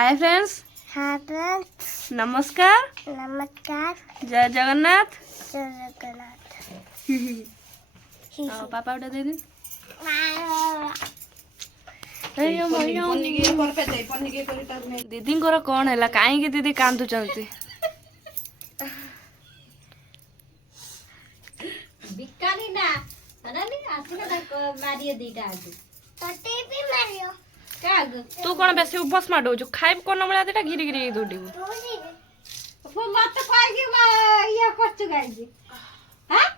Hi friends. Hi friends. नमस्कार। नमस्कार। जय जगन्नाथ। जय जगन्नाथ। पापा उठा दे दीदी कौन है कहीं दीदी कांदुचंती बिकानी ना अनानी आसिना मारियो दीटा आगु तते भी मारियो का आगु तू कौन बेसी उपवास माडो जो खाइब कोन बेला देटा गिरी गिरी दौड़िबो वो मत पाइगे मा ये करछु गाइजी हां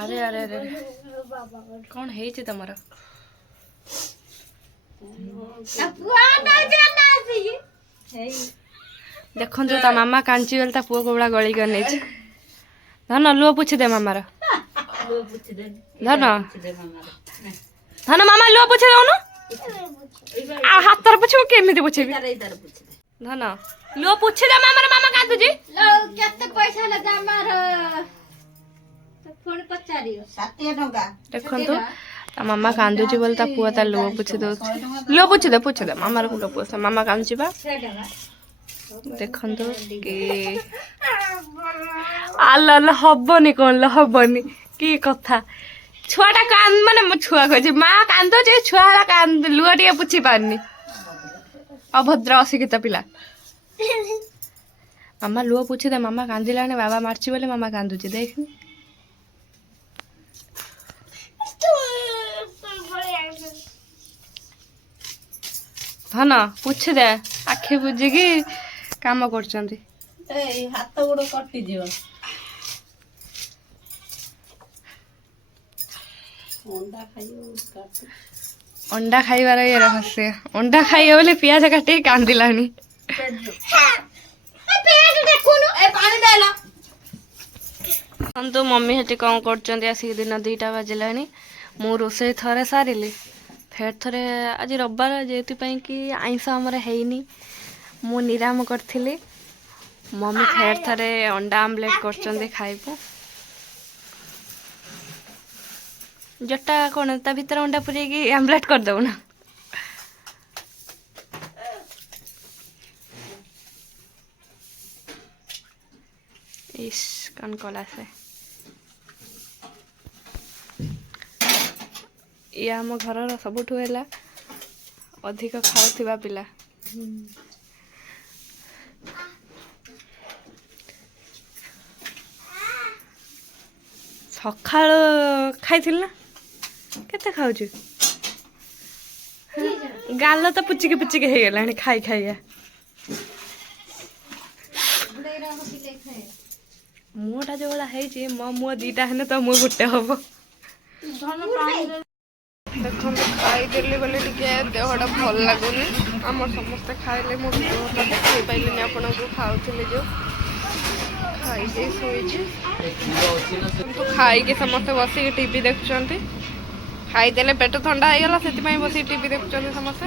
अरे अरे अरे कौन है जे तमरा पुआ ना जाना सी हे देखन जो ता मामा कांची बेल ता पुओ कोबड़ा गली कर नै छ धन लुआ पूछ दे मामा रो लो पूछ दे धन दे मामा धन मामा लुआ पूछ दे ओनो आ हाथ तर पूछ केमिति पूछबी इधर पूछ दे धन लुआ पूछ दे मामा रो मामा कांदु जी लो केते पैसा लगा मार फोन पचारियो 7 टका देखन तो ता मामा कांदु जी बोल ता पुआ ता लुआ पूछ दे मामा रो लुआ पूछ मामा कांदु बा 6 टका देखन तो के आल हबनी कौन ल हबनी की कथा छुआटा कान माने छुआ कह माँ कांदो जे छुआ कांद लुआ टे पुछि पारनी अभद्र अशिक्षित पिला मामा लुआ पूछी दे मामा कांदिलाने बाबा मारछि बोले मामा कांदुछि देख धन पूछ दे आखि बुझिकी काम करछंती ए हाथ गोड़ कटि जियो अंडा खाइबार ये रहस्य अंडा खाइए बोले पियाज काटे कांदिलानी हम तो मम्मी हेटी कौन करछंती आसी दिन 2टा बाजिलानी मु रोसे थरे सारिली फेर थरे आज रविवार जेतु पई कि आइंस हमर हेइनी मु निराम करथिली मम्मी फेर थरे अंडा आमलेट करछंती खाइबो जट्टा कौन ता भीतर अंडा पुरे की आमलेट कर दो ना इस कौन कला से ये आम घर सबुठू है अधिक खाऊथिबा पिला सकाळ खाइथिल ना केते खाउछु गाल तो पुचिके पुचिके हे गेलानी खाई खाइया मुटा जो वाला है जे मो 2टा हेने तो मु गुटे हबो देखो खाई देली बोले टिके देहटा भल लागुनी हमर समस्त खाइले मो देहटा देखै पाइलिनी आपन को खाउथिले जो खाई जे सोइछि तो खाई के समस्त बसी टीवी देखुचंती खाई देले पेट ठंडा हो गला सेति पई बसी टीवी देखुचंती समस्त